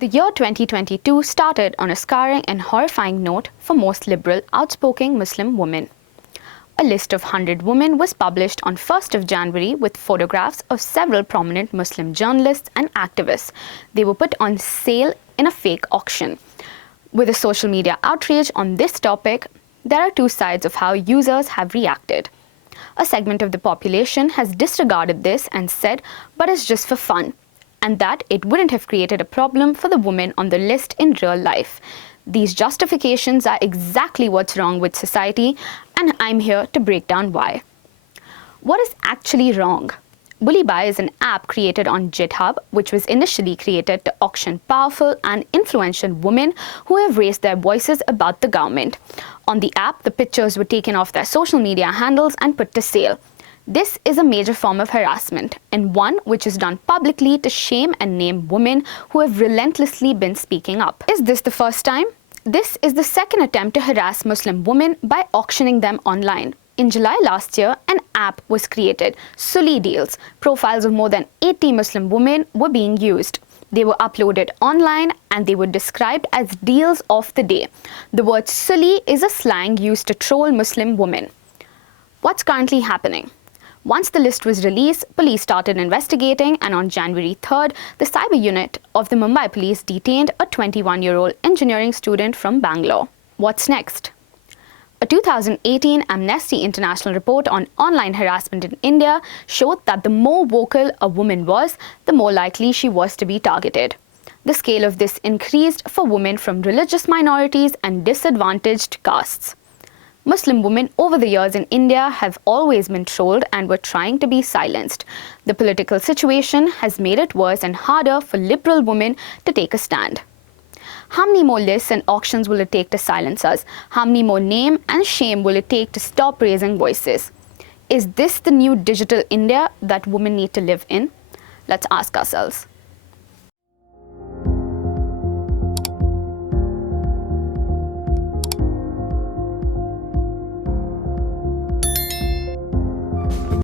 The year 2022 started on a scarring and horrifying note for most liberal, outspoken Muslim women. A list of 100 women was published on 1st of January with photographs of several prominent Muslim journalists and activists. They were put on sale in a fake auction. With a social media outrage on this topic, there are two sides of how users have reacted. A segment of the population has disregarded this and said, but it's just for fun, and that it wouldn't have created a problem for the women on the list in real life. These justifications are exactly what's wrong with society, and I'm here to break down why. What is actually wrong? Bulli Bai is an app created on GitHub, which was initially created to auction powerful and influential women who have raised their voices about the government. On the app, the pictures were taken off their social media handles and put to sale. This is a major form of harassment, and one which is done publicly to shame and name women who have relentlessly been speaking up. Is this the first time? This is the second attempt to harass Muslim women by auctioning them online. In July last year, an app was created, Sulli Deals. Profiles of more than 80 Muslim women were being used. They were uploaded online and they were described as deals of the day. The word Sulli is a slang used to troll Muslim women. What's currently happening? Once the list was released, police started investigating, and on January 3rd, the cyber unit of the Mumbai police detained a 21-year-old engineering student from Bangalore. What's next? A 2018 Amnesty International report on online harassment in India showed that the more vocal a woman was, the more likely she was to be targeted. The scale of this increased for women from religious minorities and disadvantaged castes. Muslim women over the years in India have always been trolled and were trying to be silenced. The political situation has made it worse and harder for liberal women to take a stand. How many more lists and auctions will it take to silence us? How many more name and shame will it take to stop raising voices? Is this the new digital India that women need to live in? Let's ask ourselves.